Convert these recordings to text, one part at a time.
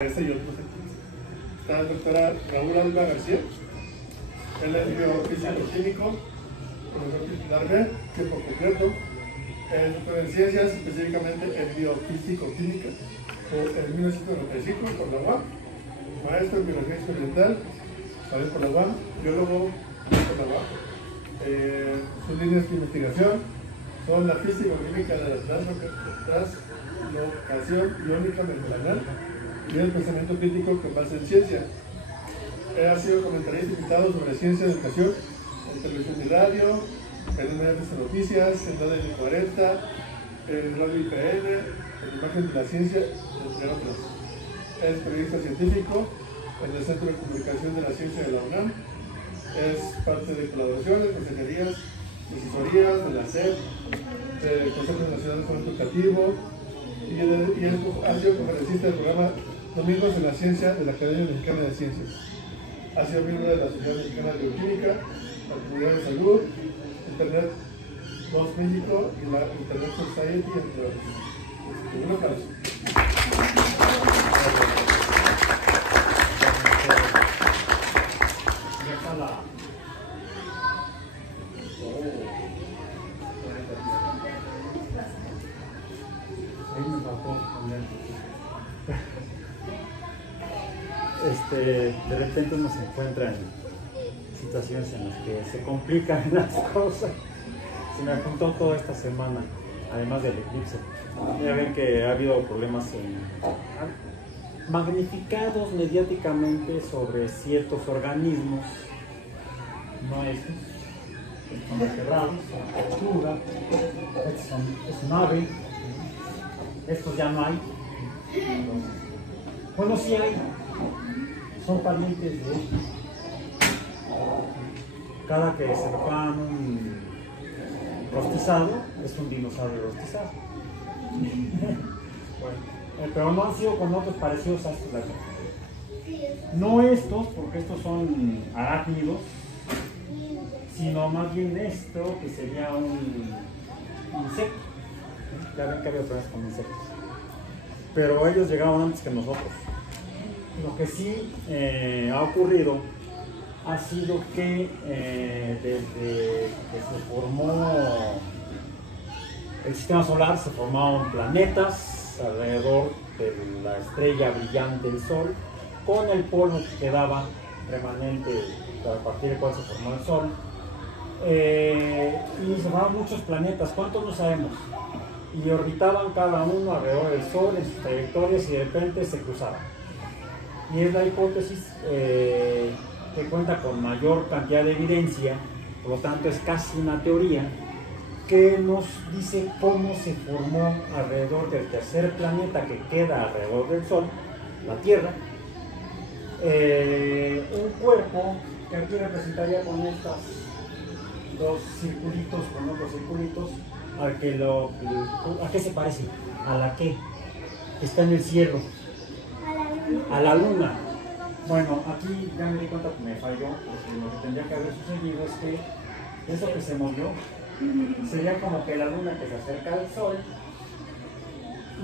Este y otros equipos. Está la doctora Raúl Alba García, él es biofísico químico, profesor titular B, tiempo completo, es doctor en ciencias, específicamente en biofísico química, en 1995 por la UAM, maestro en biología experimental, también por la UAM, biólogo por la UAM. Sus líneas de investigación son la físico-química de la translocación iónica membranal y el pensamiento crítico con base en ciencia. Ha sido comentarista invitado sobre ciencia y educación en televisión y radio, en medios de noticias, en la de 40, en radio IPN, en Imagen de la Ciencia, entre otros. Es periodista científico en el Centro de Comunicación de la Ciencia de la UNAM. Es parte de colaboraciones, consejerías, asesorías de la SEP, del Consejo Nacional de Fomento Educativo, y ha sido conferencista del programa Domingos en la Ciencia de la Academia Mexicana de Ciencias. Ha sido miembro de la Sociedad Mexicana de Bioquímica, la Comunidad de Salud, Internet Voz México y la Internet Society, entre otros. Un aplauso. De repente uno se encuentra en situaciones en las que se complican las cosas. Se me apuntó toda esta semana, además del eclipse. Ya ven que ha habido problemas magnificados mediáticamente sobre ciertos organismos, no estos, son vertebrados, son tortuga, es un ave, estos ya no hay. Bueno, sí hay. Son parientes de ellos. Cada que se tocan un rostizado es un dinosaurio rostizado. Bueno, pero no han sido con otros parecidos a estos de acá. No estos, porque estos son arácnidos, sino más bien esto, que sería un insecto. Ya ven que había problemas con insectos. Pero ellos llegaron antes que nosotros. Lo que sí ha ocurrido ha sido que desde que se formó el sistema solar se formaron planetas alrededor de la estrella brillante del Sol, con el polvo que quedaba remanente a partir del cual se formó el Sol. Y se formaron muchos planetas, ¿cuántos no sabemos? Y orbitaban cada uno alrededor del Sol en sus trayectorias y de repente se cruzaban. Y es la hipótesis que cuenta con mayor cantidad de evidencia, por lo tanto es casi una teoría, que nos dice cómo se formó alrededor del tercer planeta que queda alrededor del Sol, la Tierra, un cuerpo que aquí representaría con estos dos circulitos, con otros circulitos, ¿a qué se parece? A la que está en el cielo. A la luna. Bueno, aquí ya me di cuenta que me falló, porque lo que tendría que haber sucedido es que eso que se movió sería como que la luna que se acerca al Sol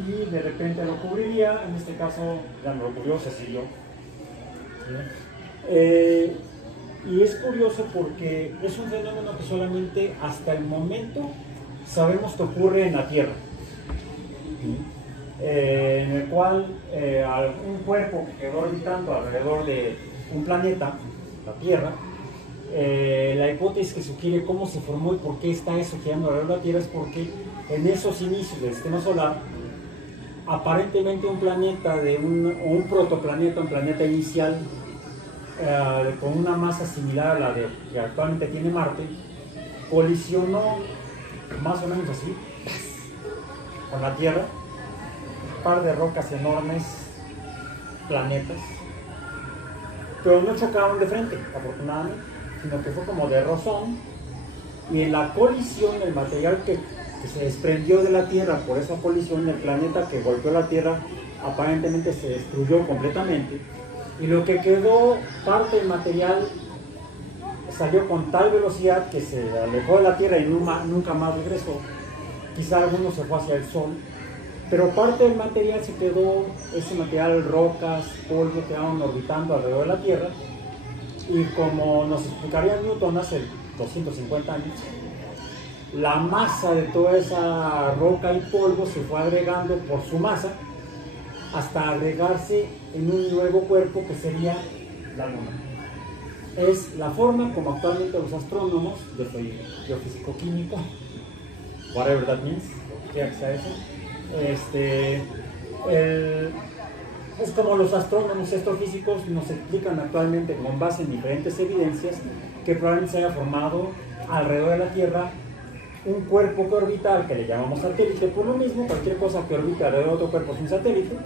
y de repente lo cubriría. En este caso ya no lo cubrió, se siguió. Y es curioso porque es un fenómeno que solamente hasta el momento sabemos que ocurre en la Tierra. En el cual un cuerpo que quedó orbitando alrededor de un planeta, la Tierra, la hipótesis que sugiere cómo se formó y por qué está eso girando alrededor de la Tierra es porque en esos inicios del sistema solar, aparentemente un planeta un protoplaneta, un planeta inicial con una masa similar a la que actualmente tiene Marte, colisionó más o menos así con la Tierra. Par de rocas enormes, planetas, pero no chocaron de frente, afortunadamente, sino que fue como de rozón, y en la colisión, el material que se desprendió de la Tierra por esa colisión, el planeta que golpeó la Tierra aparentemente se destruyó completamente, y lo que quedó, parte del material, salió con tal velocidad que se alejó de la Tierra y nunca más regresó. Quizá alguno se fue hacia el Sol, Pero parte del material se quedó, ese material, rocas, polvo, quedaron orbitando alrededor de la Tierra, y como nos explicaría Newton hace 250 años, la masa de toda esa roca y polvo se fue agregando por su masa hasta agregarse en un nuevo cuerpo que sería la Luna. Es la forma como actualmente los astrónomos de geofísico-química, whatever that means, que sea eso, es como los astrónomos astrofísicos nos explican actualmente, con base en diferentes evidencias, que probablemente se haya formado alrededor de la Tierra un cuerpo que orbita, al que le llamamos satélite, por lo mismo, cualquier cosa que orbita alrededor de otro cuerpo es un satélite,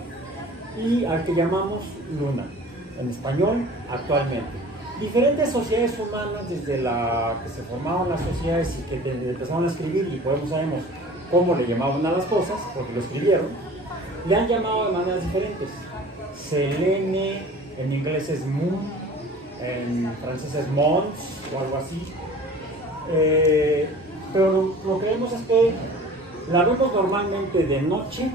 y al que llamamos Luna, en español, actualmente. Diferentes sociedades humanas, desde la que se formaron las sociedades y que empezaron a escribir, y podemos sabemos cómo le llamaban a las cosas, porque lo escribieron, le han llamado de maneras diferentes. Selene, en inglés es moon, en francés es mons, o algo así. Pero lo que vemos es que la vemos normalmente de noche,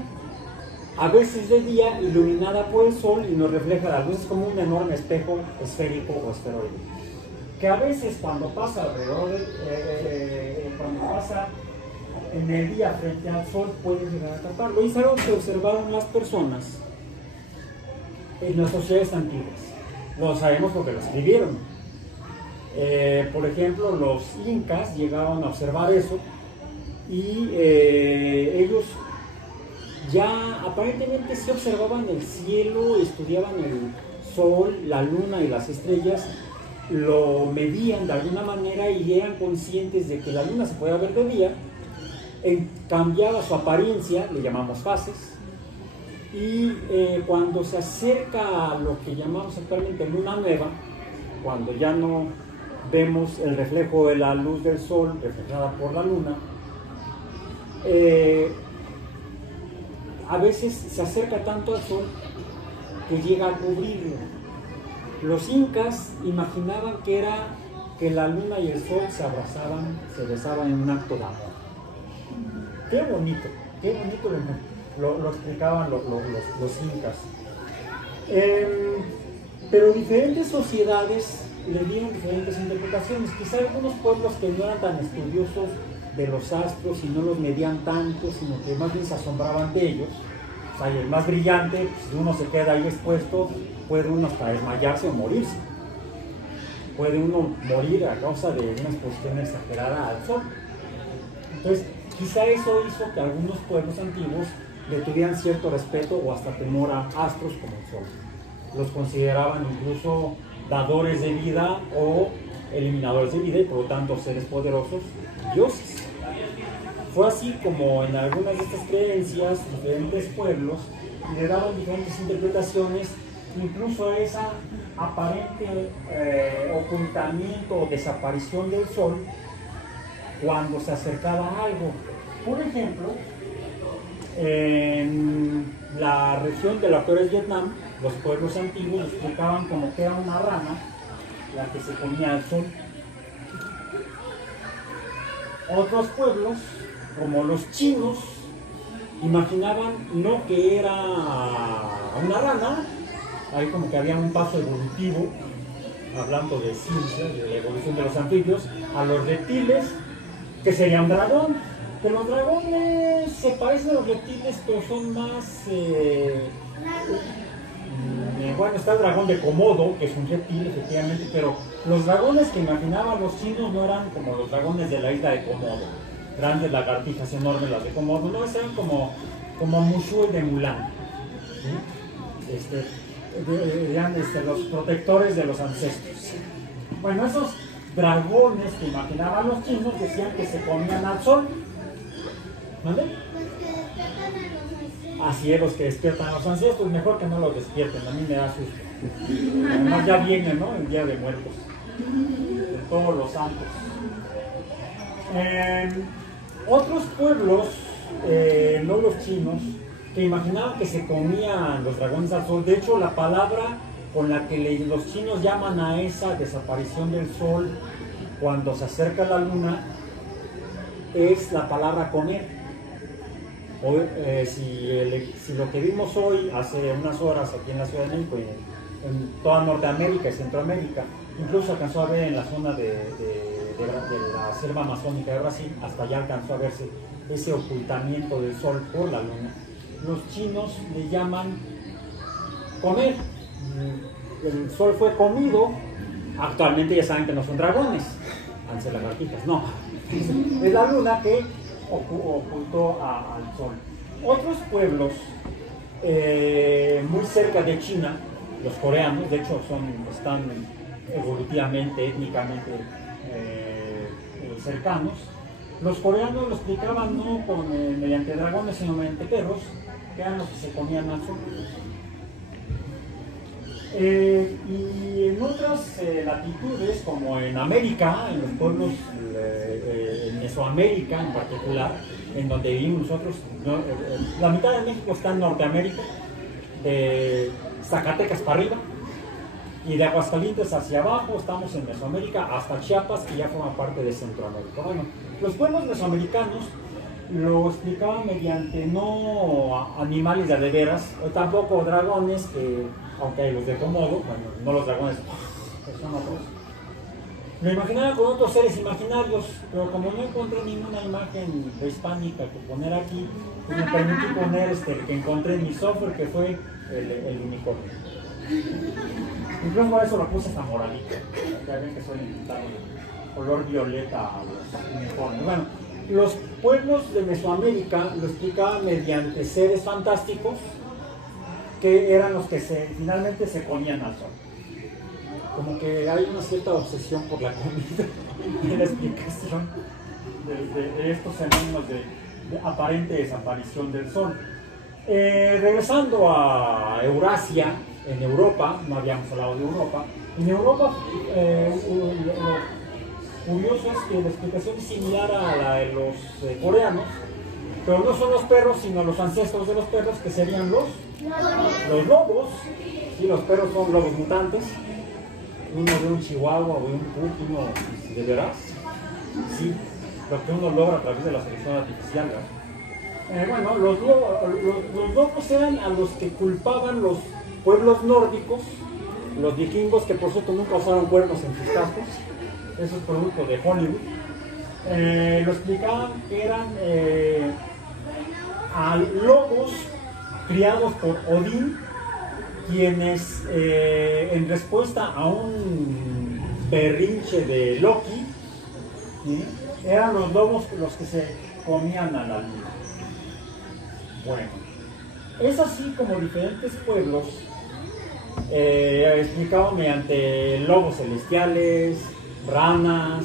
a veces de día, iluminada por el sol, y nos refleja la luz. Es como un enorme espejo esférico o esferoide, que a veces cuando pasa alrededor cuando pasa en el día frente al sol, puede llegar a taparlo. Y es algo que observaron las personas en las sociedades antiguas. Lo sabemos porque lo escribieron. Por ejemplo, los incas llegaron a observar eso, y ellos ya aparentemente sí observaban el cielo, estudiaban el sol, la luna y las estrellas, lo medían de alguna manera y eran conscientes de que la luna se podía ver de día, cambiaba su apariencia, le llamamos fases, y cuando se acerca a lo que llamamos actualmente luna nueva, cuando ya no vemos el reflejo de la luz del sol reflejada por la luna, a veces se acerca tanto al sol que llega a cubrirlo. Los incas imaginaban que era que la luna y el sol se abrazaban, se besaban en un acto de amor. Qué bonito lo explicaban los incas. Pero diferentes sociedades le dieron diferentes interpretaciones. Quizá algunos pueblos que no eran tan estudiosos de los astros y no los medían tanto, sino que más bien se asombraban de ellos. O sea, y el más brillante, pues, si uno se queda ahí expuesto, puede uno hasta desmayarse o morirse. Puede uno morir a causa de una exposición exagerada al sol. Entonces, quizá eso hizo que algunos pueblos antiguos le tuvieran cierto respeto o hasta temor a astros como el sol. Los consideraban incluso dadores de vida o eliminadores de vida, y por lo tanto seres poderosos, dioses. Fue así como en algunas de estas creencias diferentes pueblos le daban diferentes interpretaciones, incluso a esa aparente ocultamiento o desaparición del sol cuando se acercaba a algo. Por ejemplo, en la región de la que ahora es Vietnam, los pueblos antiguos explicaban como que era una rana la que se comía al sol. Otros pueblos, como los chinos, imaginaban no que era una rana, ahí como que había un paso evolutivo, hablando de ciencia, de la evolución de los anfibios, a los reptiles, que sería un dragón. Que los dragones se parecen a los reptiles, pero son más... bueno, está el dragón de Komodo, que es un reptil, efectivamente, pero los dragones que imaginaban los chinos no eran como los dragones de la isla de Komodo, grandes lagartijas enormes las de Komodo, no, eran como Mushu de Mulan, ¿sí? Eran los protectores de los ancestros. Bueno, esos dragones que imaginaban los chinos decían que se comían al sol. ¿Vale? Así es, los que despiertan a los ancestros, mejor que no los despierten, a mí me da susto. Además ya viene, ¿no?, el Día de Muertos, de todos los santos. Otros pueblos, no los chinos, que imaginaban que se comían los dragones al sol. De hecho, la palabra con la que los chinos llaman a esa desaparición del sol cuando se acerca la luna es la palabra comer. Hoy, si lo que vimos hoy, hace unas horas aquí en la Ciudad de México, en toda Norteamérica y Centroamérica, incluso alcanzó a ver en la zona de la selva amazónica de Brasil, hasta allá alcanzó a verse ese ocultamiento del sol por la luna. Los chinos le llaman comer. El sol fue comido. Actualmente ya saben que no son dragones, antes lagartijas, no. Es la luna que ocultó al sol. Otros pueblos muy cerca de China, los coreanos, de hecho están evolutivamente, étnicamente cercanos. Los coreanos lo explicaban no mediante dragones, sino mediante perros, que eran los que se comían al sol. Y en otras latitudes, como en América, en los pueblos, en Mesoamérica en particular, en donde vivimos nosotros, la mitad de México está en Norteamérica, de Zacatecas para arriba, y de Aguascalientes hacia abajo estamos en Mesoamérica, hasta Chiapas, que ya forma parte de Centroamérica. Bueno, los pueblos mesoamericanos lo explicaban mediante no animales de veras, o tampoco dragones, que aunque hay los de Komodo, bueno, no los dragones, son otros. Lo imaginaba con otros seres imaginarios, pero como no encontré ninguna imagen prehispánica que poner aquí, pues me permití poner el que encontré en mi software, que fue el unicornio. Incluso por eso lo puse hasta moradito. Ya ven que suelen pintar de color violeta a los unicornios. Bueno, los pueblos de Mesoamérica lo explicaban mediante seres fantásticos que eran los que finalmente se comían al sol. Como que hay una cierta obsesión por la comida en la explicación de estos fenómenos de aparente desaparición del sol. Regresando a Eurasia, en Europa, no habíamos hablado de Europa, en Europa lo curioso es que la explicación es similar a la de los coreanos, pero no son los perros, sino los ancestros de los perros, que serían los lobos. Sí, los perros son lobos mutantes, uno de un chihuahua o de un pug, uno de veras, sí, lo que uno logra a través de la selección artificial, ¿verdad? Bueno, los lobos eran a los que culpaban los pueblos nórdicos, los vikingos, que por cierto nunca usaron cuernos en sus cascos, eso es producto de Hollywood. Lo explicaban que eran a lobos criados por Odín, quienes en respuesta a un berrinche de Loki, ¿sí?, eran los lobos los que se comían a la luna. Bueno, es así como diferentes pueblos explicaban mediante lobos celestiales, ranas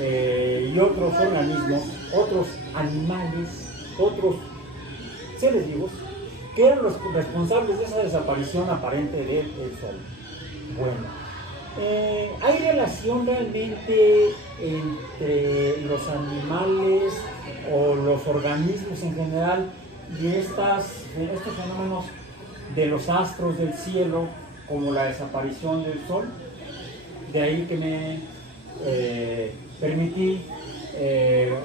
y otros organismos, otros animales, otros seres vivos, que eran los responsables de esa desaparición aparente del sol. Bueno, ¿hay relación realmente entre los animales o los organismos en general y estos fenómenos de los astros del cielo, como la desaparición del sol? De ahí que me permití,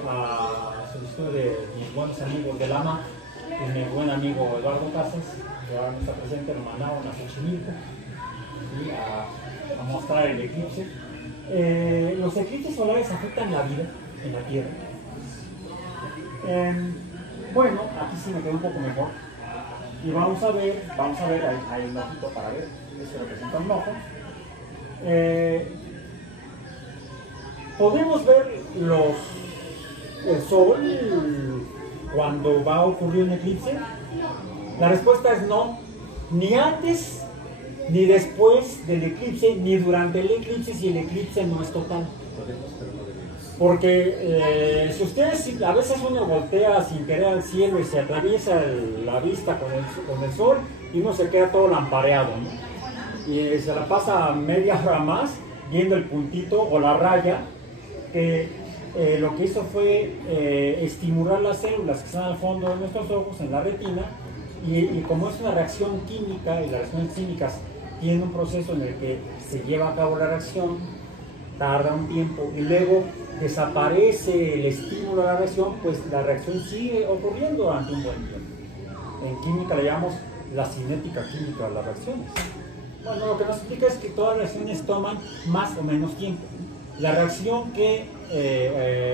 a solicitud de mis buenos amigos del AMA y mi buen amigo Eduardo Casas, que ahora no está presente, lo mandaron a Xochimilco, ¿sí?, a mostrar el eclipse. Los eclipses solares afectan la vida en la Tierra. Bueno, aquí sí me quedó un poco mejor. Y vamos a ver, hay un ojito para ver, eso representa un ojo. ¿Podemos ver el sol cuando va a ocurrir un eclipse? La respuesta es no, ni antes, ni después del eclipse, ni durante el eclipse si el eclipse no es total. Porque si ustedes, a veces uno voltea sin querer al cielo y se atraviesa la vista con el sol y uno se queda todo lampareado, ¿no? Y se la pasa media hora más viendo el puntito o la raya, que lo que hizo fue estimular las células que están al fondo de nuestros ojos, en la retina, y como es una reacción química, y las reacciones químicas tienen un proceso en el que se lleva a cabo la reacción, tarda un tiempo y luego desaparece el estímulo a la reacción, pues la reacción sigue ocurriendo durante un buen tiempo. En química le llamamos la cinética química a las reacciones. Bueno, lo que nos explica es que todas las reacciones toman más o menos tiempo. La reacción que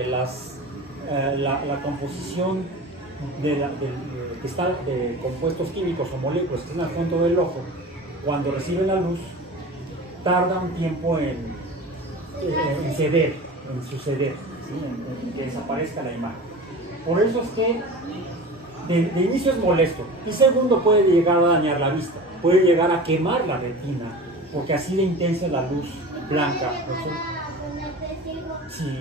la composición que está de compuestos químicos o moléculas que están al fondo del ojo, cuando reciben la luz, tarda un tiempo en suceder, ¿sí? en que desaparezca la imagen. Por eso es que de inicio es molesto, y segundo puede llegar a dañar la vista, puede llegar a quemar la retina, porque así de intensa es la luz blanca. Sí,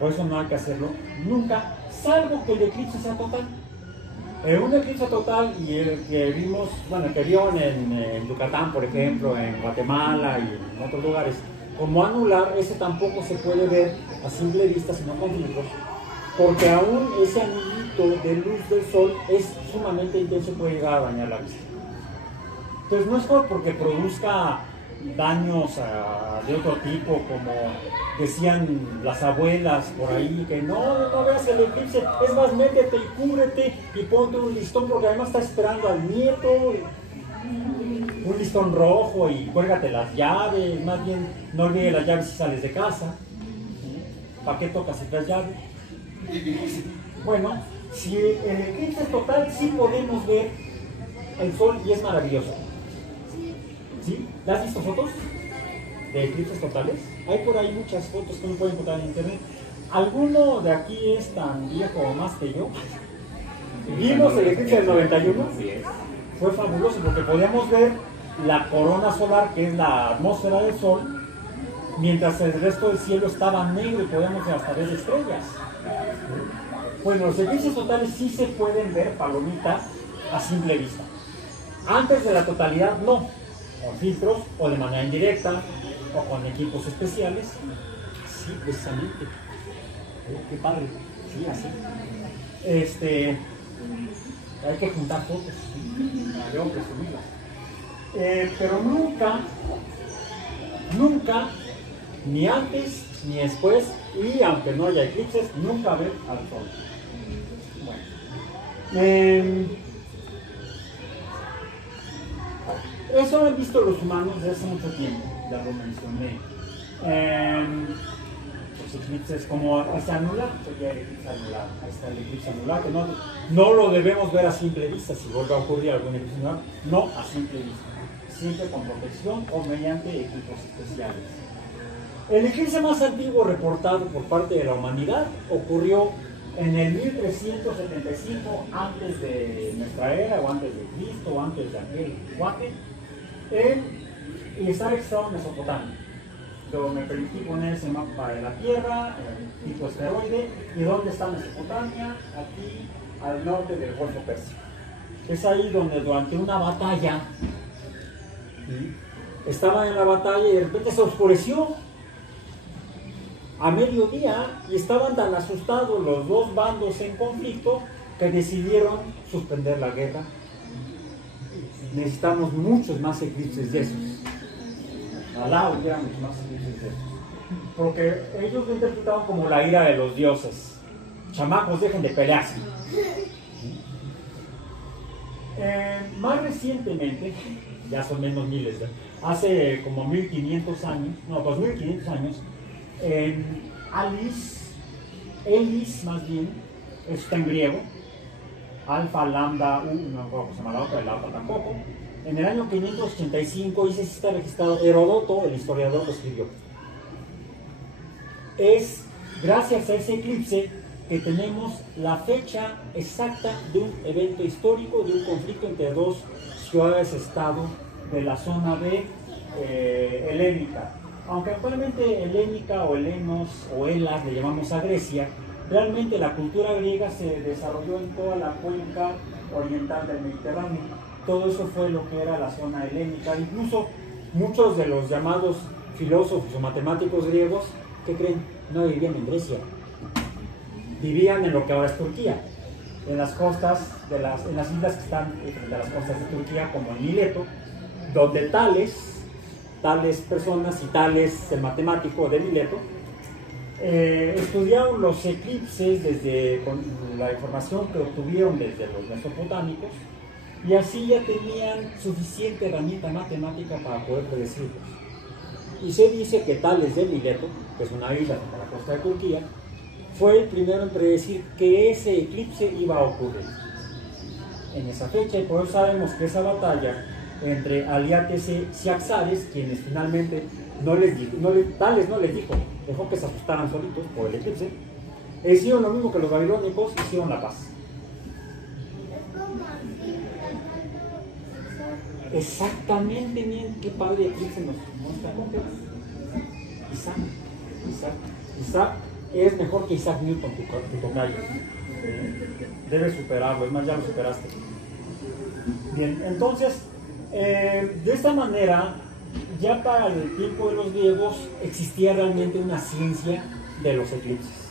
por eso no hay que hacerlo nunca, salvo que el eclipse sea total. Un eclipse total, y el que vimos, bueno, el que vio en Yucatán, por ejemplo, en Guatemala y en otros lugares, como anular, ese tampoco se puede ver a simple vista, sino con filtros, porque aún ese anillito de luz del sol es sumamente intenso y puede llegar a dañar la vista. Entonces no es porque produzca daños de otro tipo, como decían las abuelas por ahí, que no veas el eclipse, es más, métete y cúbrete y ponte un listón, porque además está esperando al nieto, un listón rojo, y cuélgate las llaves, más bien no olvides las llaves si sales de casa. ¿Para qué tocas si traes llaves? Bueno, si el eclipse es total, sí podemos ver el sol y es maravilloso. ¿Sí? ¿Has visto fotos de eclipses totales? Hay por ahí muchas fotos que uno puede encontrar en internet. ¿Alguno de aquí es tan viejo o más que yo? Vimos el eclipse del 91. Fue fabuloso porque podíamos ver la corona solar, que es la atmósfera del sol, mientras el resto del cielo estaba negro y podíamos ver hasta ver estrellas. Bueno, los eclipses totales sí se pueden ver, palomita, a simple vista. Antes de la totalidad no, con filtros o de manera indirecta o con equipos especiales. Sí, precisamente. Qué padre. Sí, así. Hay que juntar fotos, para presumirlas. Pero nunca, ni antes ni después, y aunque no haya eclipses, nunca ver al sol. Bueno. Eso han visto los humanos desde hace mucho tiempo, ya lo mencioné. Los eclipses, como se anular, sería el eclipse anular. Ahí está el eclipse anular, que no lo debemos ver a simple vista. Si vuelve a ocurrir algún eclipse anular, no a simple vista, siempre con protección o mediante equipos especiales. El eclipse más antiguo reportado por parte de la humanidad ocurrió en el 1375 antes de nuestra era, o antes de Cristo, o antes de aquel cuate, y está registrado en Mesopotamia. Luego me permití poner ese mapa de la Tierra, tipo esteroide, y dónde está Mesopotamia, aquí al norte del Golfo Pérsico. Es ahí donde durante una batalla, estaban en la batalla y de repente se oscureció a mediodía, y estaban tan asustados los dos bandos en conflicto que decidieron suspender la guerra. Necesitamos muchos más eclipses de esos. Alá hubiera muchos más eclipses de esos. Porque ellos lo interpretaban como la ira de los dioses. Chamacos, dejen de pelearse. Más recientemente, ya son menos miles, hace como 1500 años, no, 2500 años, Elis más bien, está en griego, alfa, lambda, no recuerdo cómo se llama la otra, el alfa tampoco. En el año 585, y se está registrado, Heródoto, el historiador, lo escribió. Es gracias a ese eclipse que tenemos la fecha exacta de un evento histórico, de un conflicto entre dos ciudades-estado de la zona de helénica. Aunque actualmente helénica o helenos o Elas le llamamos a Grecia, realmente la cultura griega se desarrolló en toda la cuenca oriental del Mediterráneo. Todo eso fue lo que era la zona helénica. Incluso muchos de los llamados filósofos o matemáticos griegos, ¿qué creen? No vivían en Grecia. Vivían en lo que ahora es Turquía, en las costas, en las islas que están frente a las costas de Turquía, como en Mileto, donde Tales tales personas y tales, el matemático de Mileto, estudiaron los eclipses con la información que obtuvieron desde los mesopotámicos, y así ya tenían suficiente herramienta matemática para poder predecirlos. Y se dice que Tales de Mileto, que es una isla de la costa de Turquía, fue el primero en predecir que ese eclipse iba a ocurrir en esa fecha, y por eso sabemos que esa batalla entre Aliates y Ciaxares, quienes finalmente Tales no les dijo, dejó que se asustaran solitos por el eclipse, hicieron lo mismo que los babilónicos, hicieron la paz. Exactamente, bien, qué padre eclipse nos muestra. Isaac es mejor que Isaac Newton, tu tocayo. Debes superarlo, es más, ya lo superaste. Bien, entonces, de esta manera, ya para el tiempo de los griegos existía realmente una ciencia de los eclipses.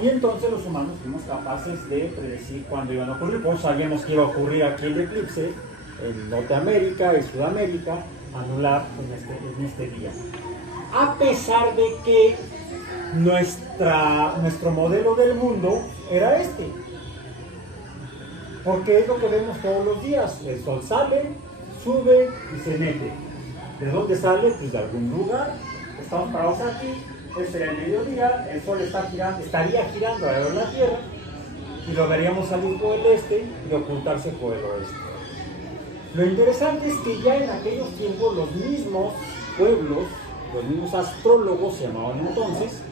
Y entonces los humanos fuimos capaces de predecir cuándo iban a ocurrir. Pues sabíamos que iba a ocurrir aquí el eclipse, en Norteamérica y Sudamérica, anular en este día. A pesar de que nuestro modelo del mundo era este. Porque es lo que vemos todos los días. El sol sale, sube y se mete. ¿De dónde sale? Pues de algún lugar. Estamos parados aquí, es el mediodía, el sol estaría girando alrededor de la Tierra, y lo veríamos salir por el este y ocultarse por el oeste. Lo interesante es que ya en aquellos tiempos los mismos pueblos, los mismos astrólogos, se llamaban entonces,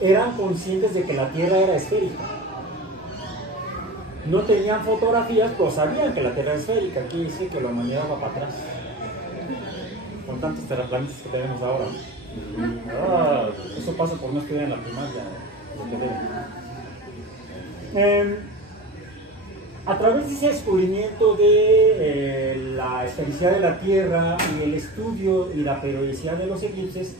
eran conscientes de que la Tierra era esférica. No tenían fotografías, pero sabían que la Tierra era esférica. Aquí dice que la humanidad va para atrás, con tantos terraplanistas que tenemos ahora. Eso pasa por no estudiar en la primaria. A través de ese descubrimiento de la esfericidad de la Tierra y el estudio y la periodicidad de los eclipses,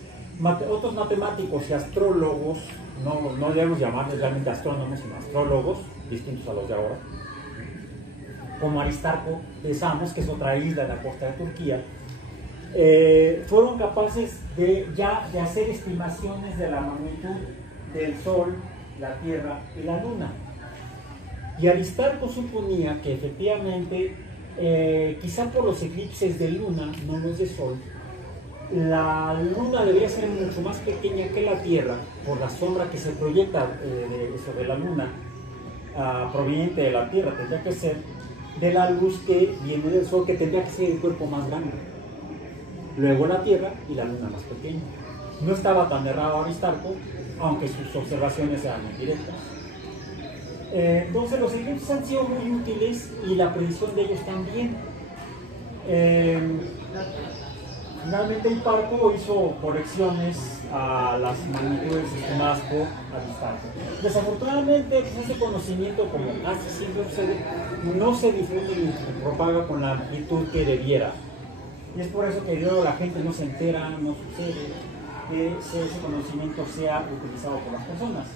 otros matemáticos y astrólogos, no debemos llamarles realmente astrónomos, sino astrólogos, distintos a los de ahora, como Aristarco de Samos, que es otra isla de la costa de Turquía, fueron capaces de hacer estimaciones de la magnitud del Sol, la Tierra y la Luna. Y Aristarco suponía que efectivamente, quizá por los eclipses de luna, no los de sol, la luna debería ser mucho más pequeña que la Tierra, por la sombra que se proyecta sobre la luna, proveniente de la Tierra, tendría que ser de la luz que viene del sol, que tendría que ser el cuerpo más grande. Luego la Tierra y la luna más pequeña. No estaba tan errado Aristarco, aunque sus observaciones eran muy directas. Entonces los eclipses han sido muy útiles y la predicción de ellos también. Finalmente Hiparco hizo correcciones a las magnitudes estimadas por Aristarco. Desafortunadamente ese conocimiento, como casi siempre sucede, no se difunde ni se propaga con la amplitud que debiera. Y es por eso que luego la gente no se entera, no sucede que ese conocimiento sea utilizado por las personas.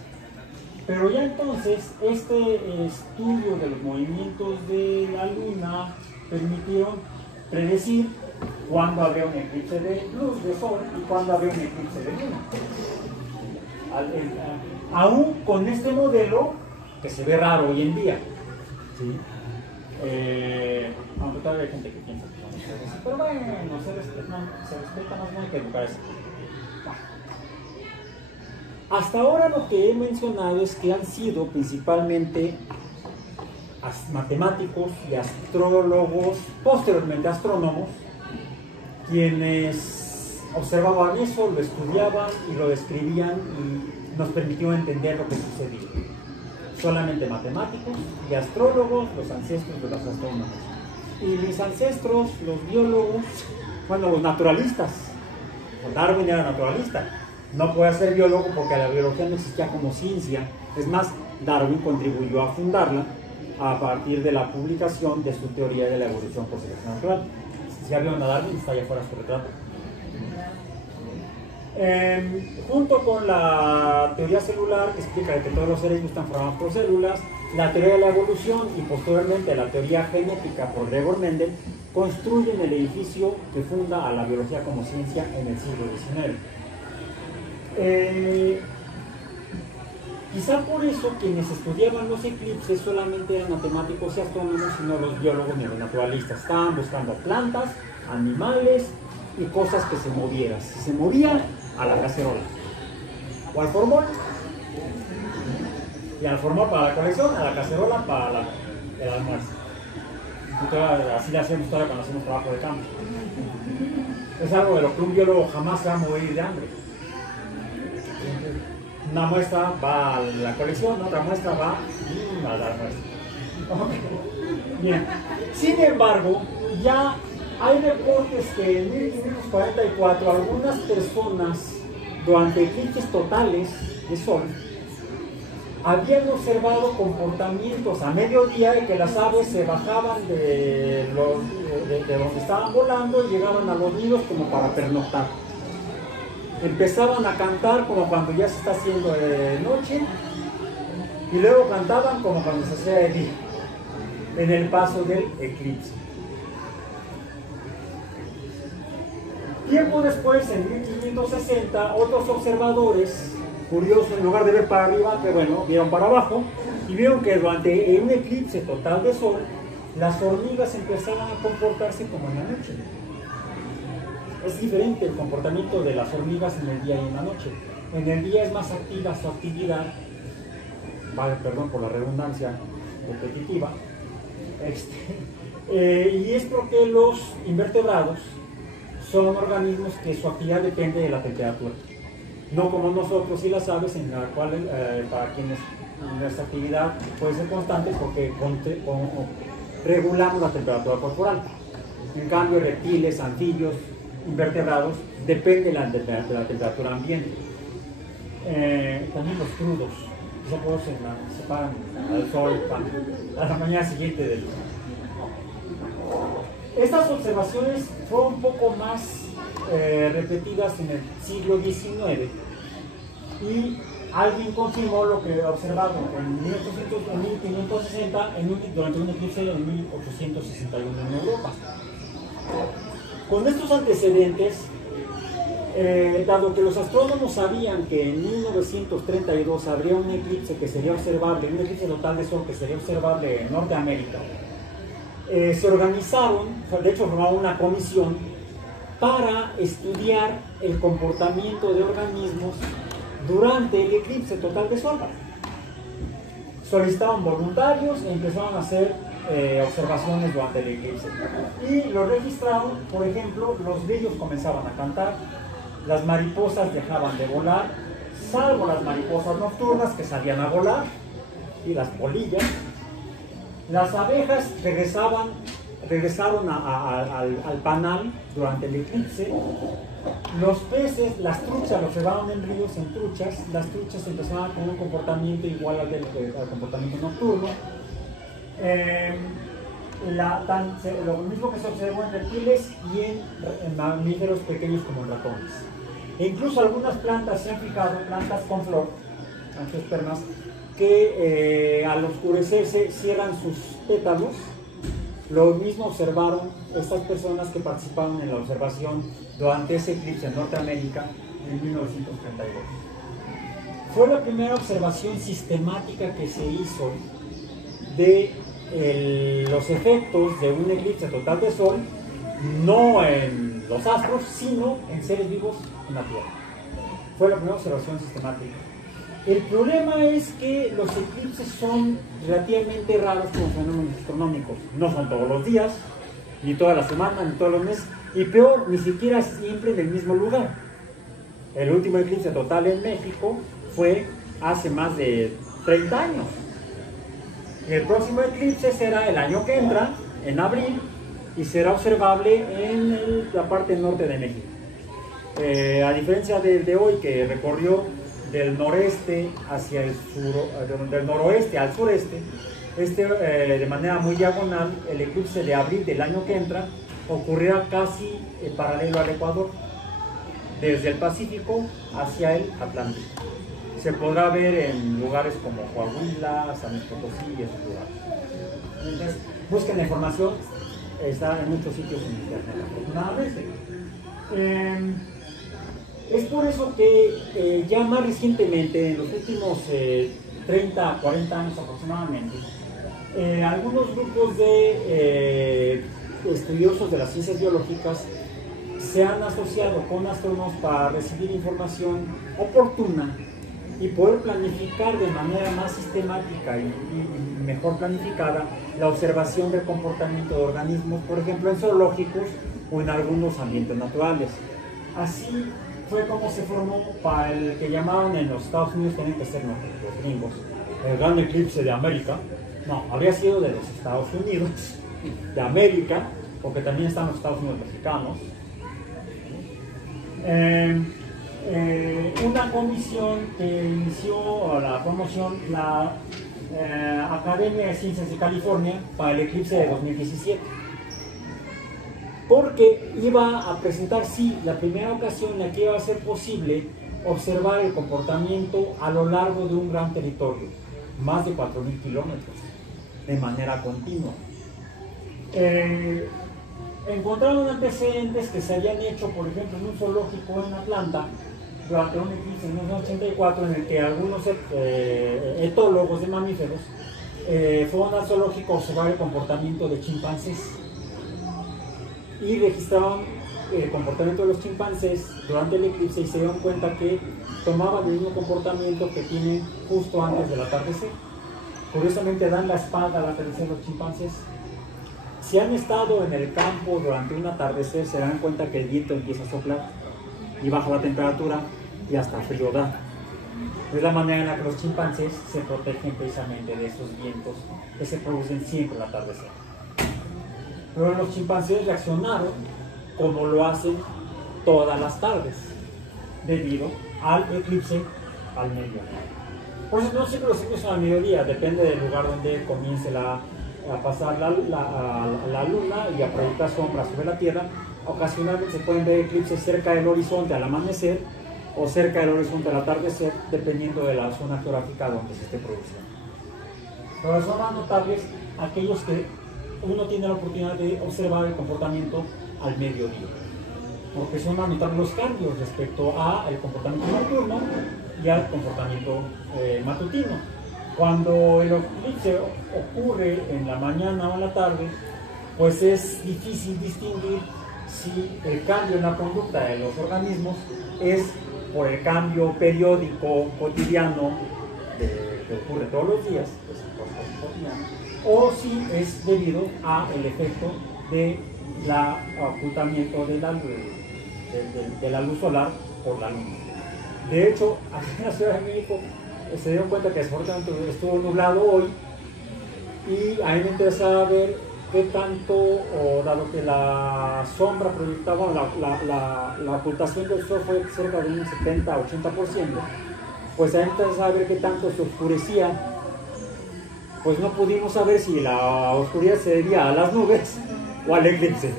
Pero ya entonces, este estudio de los movimientos de la Luna permitieron predecir cuándo habría un eclipse de luz de Sol y cuándo habría un eclipse de Luna. Aún con este modelo, que se ve raro hoy en día, ¿sí? Aunque todavía hay gente que piensa que no se así, pero bueno, se respeta más, no hay que educarse. Hasta ahora lo que he mencionado es que han sido principalmente matemáticos y astrólogos, posteriormente astrónomos, quienes observaban eso, lo estudiaban y lo describían y nos permitió entender lo que sucedía. Solamente matemáticos y astrólogos, los ancestros de los astrónomos. Y mis ancestros, los biólogos, bueno, los naturalistas. Darwin era naturalista. No puede ser biólogo porque la biología no existía como ciencia. Es más, Darwin contribuyó a fundarla a partir de la publicación de su teoría de la evolución por selección natural. Si ya vieron a Darwin, está allá afuera su retrato. Junto con la teoría celular, que explica que todos los seres están formados por células, la teoría de la evolución y posteriormente la teoría genética por Gregor Mendel, construyen el edificio que funda a la biología como ciencia en el siglo XIX. Quizá por eso quienes estudiaban los eclipses solamente eran matemáticos y astrónomos, sino los biólogos ni los naturalistas. Estaban buscando plantas, animales y cosas que se movieran. Si se movían, a la cacerola o al formol, y al formol para la colección, a la cacerola para el almuerzo. Así le hacemos todavía cuando hacemos trabajo de campo. Es algo de lo que un biólogo jamás se va a morir de hambre. Una muestra va a la colección, otra muestra va a la muestra. Bien. Sin embargo, ya hay reportes que en 1544 algunas personas durante eclipses totales de sol habían observado comportamientos a mediodía de que las aves se bajaban de donde estaban volando y llegaban a los nidos como para pernoctar. Empezaban a cantar como cuando ya se está haciendo de noche y luego cantaban como cuando se hacía de día en el paso del eclipse. Tiempo después, en 1560, otros observadores, curiosos, en lugar de ver para arriba, que bueno, vieron para abajo y vieron que durante un eclipse total de sol, las hormigas empezaban a comportarse como en la noche. Es diferente el comportamiento de las hormigas en el día y en la noche. En el día es más activa su actividad, perdón por la redundancia repetitiva, y es porque los invertebrados son organismos que su actividad depende de la temperatura. No como nosotros y las aves, en la cual para quienes nuestra actividad puede ser constante porque regulamos la temperatura corporal. En cambio, reptiles, anfibios, invertebrados, depende de la temperatura ambiente. También los crudos, se paran al sol a la mañana siguiente del día. Estas observaciones fueron un poco más repetidas en el siglo XIX y alguien confirmó lo que observaron en 1560 durante un eclipse en 1861 en Europa. Con estos antecedentes, dado que los astrónomos sabían que en 1932 habría un eclipse que sería observable, un eclipse total de sol que sería observable en Norteamérica, se organizaron, de hecho formaron una comisión para estudiar el comportamiento de organismos durante el eclipse total de sol. Solicitaron voluntarios e empezaron a hacer observaciones durante el eclipse. Y lo registraron, por ejemplo, los grillos comenzaban a cantar, las mariposas dejaban de volar, salvo las mariposas nocturnas que salían a volar, y las polillas. Las abejas regresaron al panal durante el eclipse. Los peces, las truchas, lo observaron en ríos, en truchas. Las truchas empezaban con un comportamiento igual al comportamiento nocturno. Lo mismo que se observó en reptiles y en mamíferos pequeños como en ratones. E incluso algunas plantas se han fijado, plantas con flor, angiospermas, que al oscurecerse cierran sus pétalos. Lo mismo observaron estas personas que participaron en la observación durante ese eclipse en Norteamérica en 1932. Fue la primera observación sistemática que se hizo de los efectos de un eclipse total de sol, no en los astros, sino en seres vivos en la Tierra. Fue la primera observación sistemática. El problema es que los eclipses son relativamente raros como fenómenos astronómicos. No son todos los días, ni toda la semana, ni todos los meses, y peor, ni siquiera siempre en el mismo lugar. El último eclipse total en México fue hace más de 30 años. Y el próximo eclipse será el año que entra, en abril, y será observable en la parte norte de México. A diferencia de hoy, que recorrió del noreste hacia el sur, del noroeste al sureste, de manera muy diagonal, el eclipse de abril del año que entra ocurrirá casi paralelo al Ecuador, desde el Pacífico hacia el Atlántico. Se podrá ver en lugares como Coahuila, San Luis Potosí y esos lugares. Entonces, busquen la información está en muchos sitios en internet, afortunadamente. Es por eso que ya más recientemente, en los últimos 30, 40 años aproximadamente, algunos grupos de estudiosos de las ciencias biológicas se han asociado con astrónomos para recibir información oportuna y poder planificar de manera más sistemática y mejor planificada la observación del comportamiento de organismos, por ejemplo en zoológicos o en algunos ambientes naturales. Así fue como se formó para el que llamaban en los Estados Unidos, tienen que ser los gringos, el gran eclipse de América. No, habría sido de los Estados Unidos, de América, porque también están los Estados Unidos mexicanos. Una comisión que inició la promoción, la Academia de Ciencias de California, para el eclipse de 2017. Porque iba a presentar, sí, la primera ocasión en la que iba a ser posible observar el comportamiento a lo largo de un gran territorio, más de 4.000 kilómetros, de manera continua. Encontraron antecedentes que se habían hecho, por ejemplo, en un zoológico en Atlanta, durante un eclipse en 1984, en el que algunos etólogos de mamíferos fueron al zoológico a observar el comportamiento de chimpancés y registraban el comportamiento de los chimpancés durante el eclipse y se dieron cuenta que tomaban el mismo comportamiento que tienen justo antes del atardecer. Curiosamente dan la espalda al atardecer los chimpancés. Si han estado en el campo durante un atardecer se dan cuenta que el viento empieza a soplar y baja la temperatura y hasta frío da. Es la manera en la que los chimpancés se protegen precisamente de esos vientos que se producen siempre al atardecer. Pero los chimpancés reaccionaron como lo hacen todas las tardes, debido al eclipse al mediodía. Por eso no siempre los eclipses son al mediodía, depende del lugar donde comience a pasar la luna y a proyectar sombras sobre la Tierra. Ocasionalmente se pueden ver eclipses cerca del horizonte al amanecer o cerca del horizonte al atardecer, dependiendo de la zona geográfica donde se esté produciendo. Pero son más notables aquellos que uno tiene la oportunidad de observar el comportamiento al mediodía, porque son más notables los cambios respecto al comportamiento nocturno y al comportamiento matutino. Cuando el eclipse ocurre en la mañana o en la tarde, pues es difícil distinguir si el cambio en la conducta de los organismos es por el cambio periódico cotidiano que ocurre todos los días, pues, o si es debido al efecto del ocultamiento de la luz solar por la luna. De hecho, aquí en la Ciudad de México se dieron cuenta que desafortunadamente estuvo nublado hoy y a mí me interesaba ver qué tanto, dado que la sombra proyectaba, la ocultación del sol fue cerca de un 70-80%, pues a mí me interesaba ver qué tanto se oscurecía. Pues no pudimos saber si la oscuridad se debía a las nubes o al eclipse.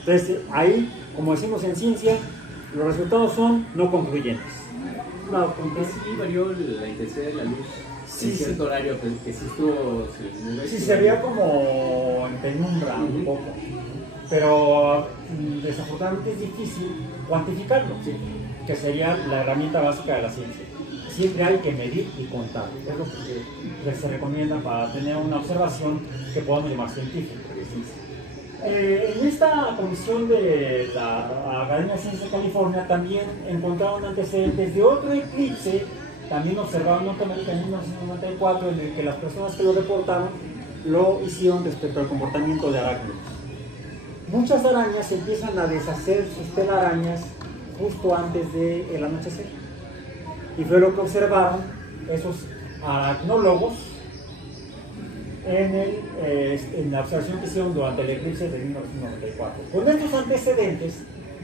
Entonces ahí, como decimos en ciencia, los resultados son no concluyentes. No, porque sí varió la intensidad de la luz en cierto horario que sí estuvo... Sí, se veía como en penumbra un poco, pero desafortunadamente es difícil cuantificarlo, que sería la herramienta básica de la ciencia. Siempre hay que medir y contar, es lo que se recomienda para tener una observación que podamos llamar científica. En esta comisión de la Academia de Ciencias de California también encontraron antecedentes de otro eclipse, también observado en Norteamérica en 1994, en el que las personas que lo reportaron lo hicieron respecto al comportamiento de arácnidos. Muchas arañas empiezan a deshacer sus telarañas justo antes del anochecer. Y fue lo que observaron esos aracnólogos en la observación que hicieron durante el eclipse de 1994. Con estos antecedentes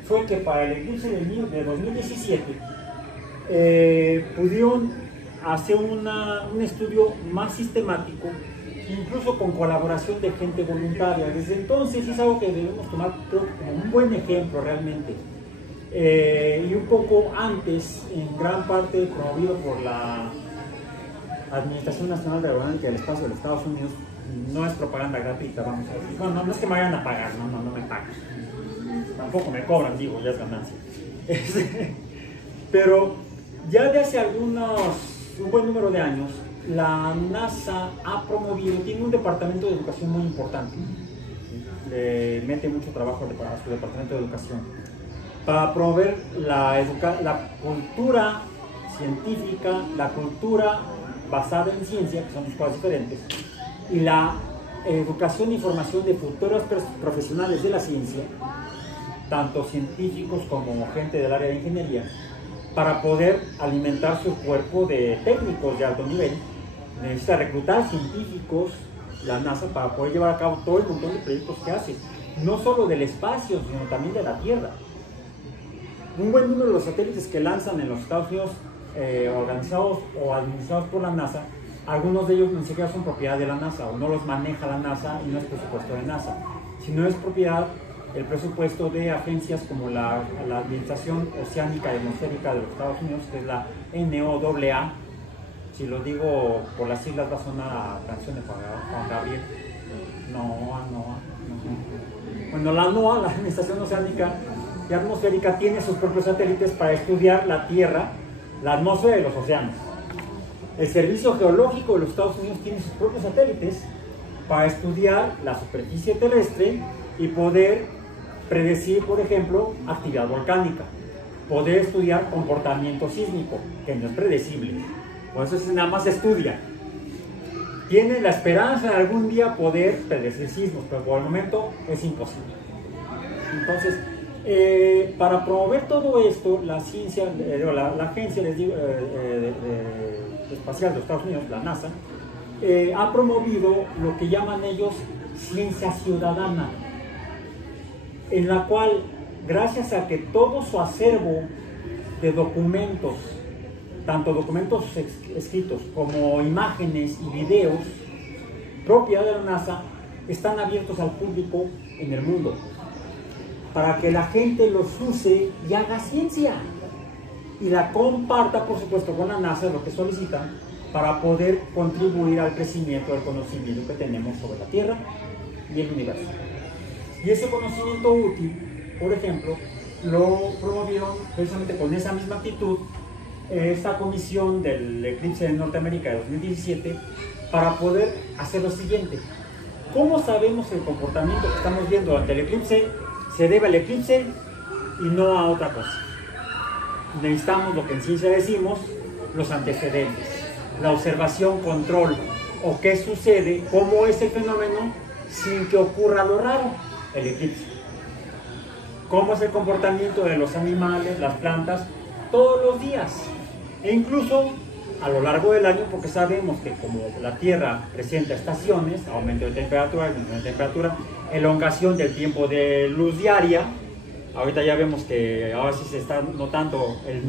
fue que para el eclipse de 2017 pudieron hacer un estudio más sistemático, incluso con colaboración de gente voluntaria. Desde entonces es algo que debemos tomar como un buen ejemplo realmente. Y un poco antes, en gran parte promovido por la Administración Nacional de Aeronáutica del Espacio de los Estados Unidos, no es propaganda gratuita, vamos a decir. Bueno, no es que me vayan a pagar, no me pagan. Tampoco me cobran, digo, ya es ganancia. Pero ya de hace un buen número de años, la NASA ha promovido, tiene un departamento de educación muy importante. Le mete mucho trabajo a su departamento de educación para promover la cultura científica, la cultura basada en ciencia, que son dos cosas diferentes, y la educación y formación de futuros profesionales de la ciencia, tanto científicos como gente del área de ingeniería, para poder alimentar su cuerpo de técnicos de alto nivel. Necesita reclutar científicos, la NASA, para poder llevar a cabo todo el montón de proyectos que hace, no solo del espacio, sino también de la Tierra. Un buen número de los satélites que lanzan en los Estados Unidos, organizados o administrados por la NASA, algunos de ellos ni siquiera son propiedad de la NASA, o no los maneja la NASA y no es presupuesto de NASA, sino es propiedad, el presupuesto de agencias como la Administración Oceánica y Atmosférica de los Estados Unidos, que es la NOAA. Si lo digo por las siglas va a sonar a canción de Juan Gabriel. NOAA. Bueno, la NOAA, la Administración Oceánica y Atmosférica, tiene sus propios satélites para estudiar la Tierra, la atmósfera y los océanos. El Servicio Geológico de los Estados Unidos tiene sus propios satélites para estudiar la superficie terrestre y poder predecir, por ejemplo, actividad volcánica, poder estudiar comportamiento sísmico, que no es predecible, por eso nada más se estudia. Tiene la esperanza de algún día poder predecir sismos, pero por el momento es imposible. Entonces, para promover todo esto, la ciencia, la agencia espacial de los Estados Unidos, la NASA, ha promovido lo que llaman ellos ciencia ciudadana, en la cual, gracias a que todo su acervo de documentos, tanto documentos escritos como imágenes y videos, propiedad de la NASA, están abiertos al público en el mundo, para que la gente los use y haga ciencia, y la comparta, por supuesto, con la NASA, lo que solicitan, para poder contribuir al crecimiento del conocimiento que tenemos sobre la Tierra y el universo. Y ese conocimiento útil, por ejemplo, lo promovieron precisamente con esa misma actitud esta comisión del eclipse de Norteamérica de 2017, para poder hacer lo siguiente. ¿Cómo sabemos que el comportamiento que estamos viendo durante el eclipse se debe al eclipse y no a otra cosa? Necesitamos lo que en ciencia decimos los antecedentes, la observación, control, o qué sucede, cómo es el fenómeno sin que ocurra lo raro, el eclipse. Cómo es el comportamiento de los animales, las plantas, todos los días, e incluso a lo largo del año, porque sabemos que como la Tierra presenta estaciones, aumento de temperatura, elongación del tiempo de luz diaria. Ahorita ya vemos que ahora sí se está notando el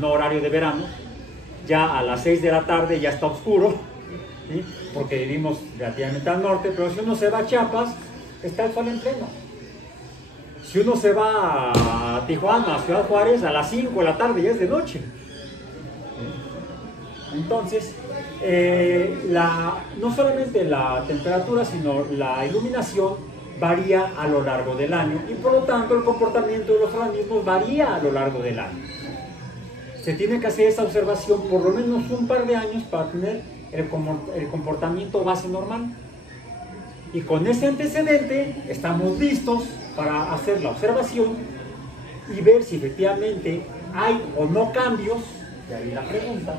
no horario de verano. Ya a las 6 de la tarde ya está oscuro, ¿sí? Porque vivimos relativamente al norte, pero si uno se va a Chiapas, está el sol en pleno. Si uno se va a Tijuana, a Ciudad Juárez, a las 5 de la tarde ya es de noche. Entonces, no solamente la temperatura, sino la iluminación varía a lo largo del año, y por lo tanto el comportamiento de los organismos varía a lo largo del año. Se tiene que hacer esa observación por lo menos un par de años para tener el comportamiento base normal. Y con ese antecedente estamos listos para hacer la observación y ver si efectivamente hay o no cambios, de ahí la pregunta,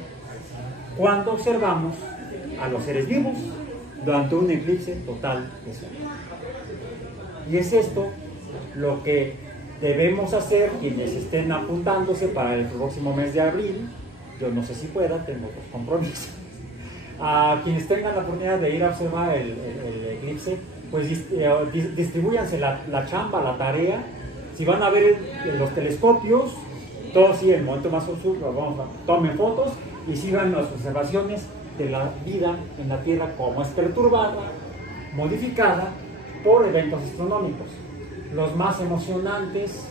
cuando observamos a los seres vivos durante un eclipse total de sol. Y es esto lo que debemos hacer quienes estén apuntándose para el próximo mes de abril. Yo no sé si pueda, tengo otros compromisos. A quienes tengan la oportunidad de ir a observar el eclipse, pues distribúyanse la chamba, la tarea. Si van a ver los telescopios, todos sí, el momento más oscuro, tomen fotos y sigan las observaciones de la vida en la Tierra, como es perturbada, modificada por eventos astronómicos. Los más emocionantes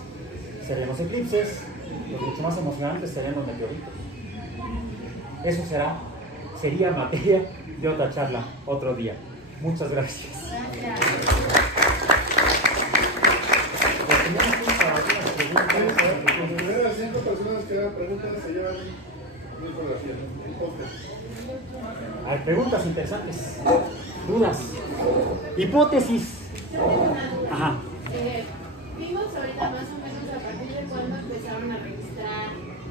serían los eclipses, los mucho más emocionantes serían los meteoritos. Eso sería materia de otra charla otro día. Muchas gracias. Gracias. Las primeras 5 personas que hagan preguntas se llevan una infografía, un póster. Hay preguntas interesantes, dudas, hipótesis. Ajá. Vimos ahorita más o menos a partir de cuándo empezaron a registrar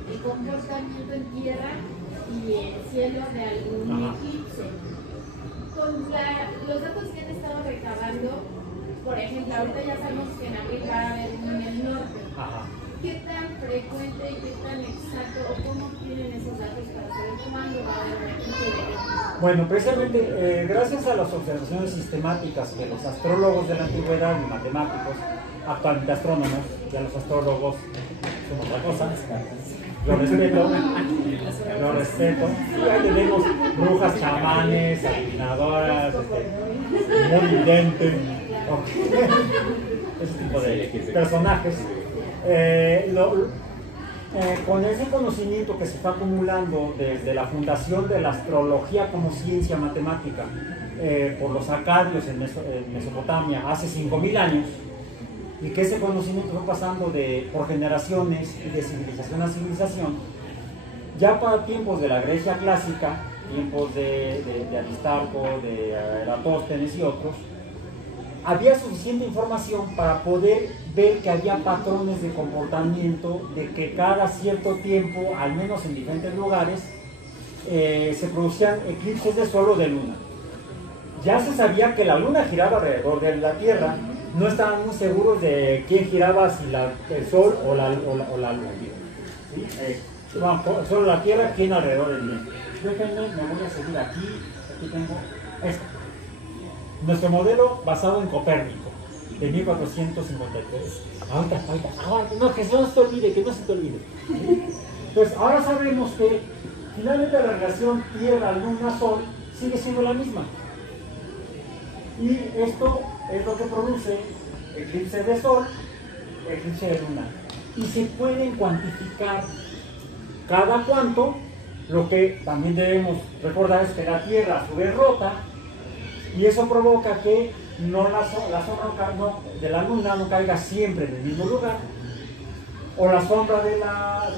el comportamiento en tierra y el cielo de algún eclipse. Con los datos que han estado recabando, por ejemplo, ahorita ya sabemos que en abril va a haber uno en el norte. Ajá. ¿Qué tan frecuente y qué tan exacto o cómo tienen esos datos para saber cuándo va a haber un eclipse de verano? Bueno, precisamente gracias a las observaciones sistemáticas de los astrólogos de la antigüedad y matemáticos, actualmente astrónomos, ya los astrólogos son otra cosa, lo respeto, y ahí tenemos brujas, chamanes, adivinadoras, muy vidente, ese tipo de personajes. Con ese conocimiento que se está acumulando desde la fundación de la astrología como ciencia matemática por los acadios en Mesopotamia hace 5000 años, y que ese conocimiento fue pasando por generaciones y de civilización a civilización, ya para tiempos de la Grecia clásica, tiempos de Aristarco, de Eratóstenes y otros, había suficiente información para poder ver que había patrones de comportamiento, de que cada cierto tiempo, al menos en diferentes lugares, se producían eclipses de sol o de luna. Ya se sabía que la luna giraba alrededor de la Tierra, no estaban muy seguros de quién giraba, si el sol o la luna. ¿Sí? Solo la Tierra, quién alrededor del día. Déjenme, me voy a seguir aquí tengo esto. Nuestro modelo basado en Copérnico, de 1453. Ahorita, no, que no se te olvide, que no se te olvide. Entonces, ahora sabemos que finalmente la relación Tierra-Luna-Sol sigue siendo la misma. Y esto es lo que produce eclipse de Sol, eclipse de Luna. Y se pueden cuantificar cada cuánto. Lo que también debemos recordar es que la Tierra a su vez rota, y eso provoca que la sombra de la Luna no caiga siempre en el mismo lugar, o la sombra de la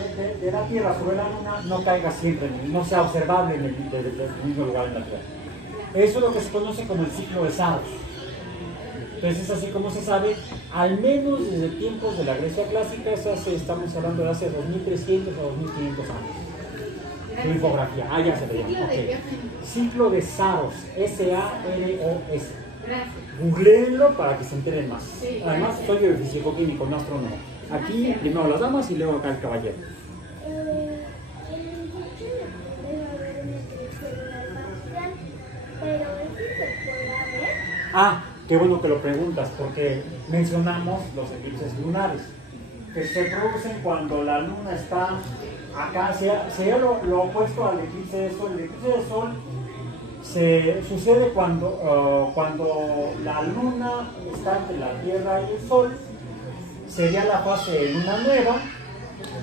Tierra sobre la Luna no caiga siempre, no sea observable en el mismo lugar en la Tierra. Eso es lo que se conoce como el ciclo de Saros. Entonces es así como se sabe, al menos desde tiempos de la Grecia clásica, estamos hablando de hace 2300 o 2500 años. Su infografía, ya se veía. Okay. Ciclo de Saros, S-A-R-O-S. Googleenlo para que se enteren más. Sí, además, soy biofísico-químico, no astrónomo. Aquí primero las damas y luego acá el caballero. Qué bueno que lo preguntas, porque mencionamos los eclipses lunares, que se producen cuando la luna está acá, sería lo opuesto al eclipse de Sol. El eclipse de Sol sucede cuando la luna está entre la Tierra y el Sol, sería la fase de luna nueva,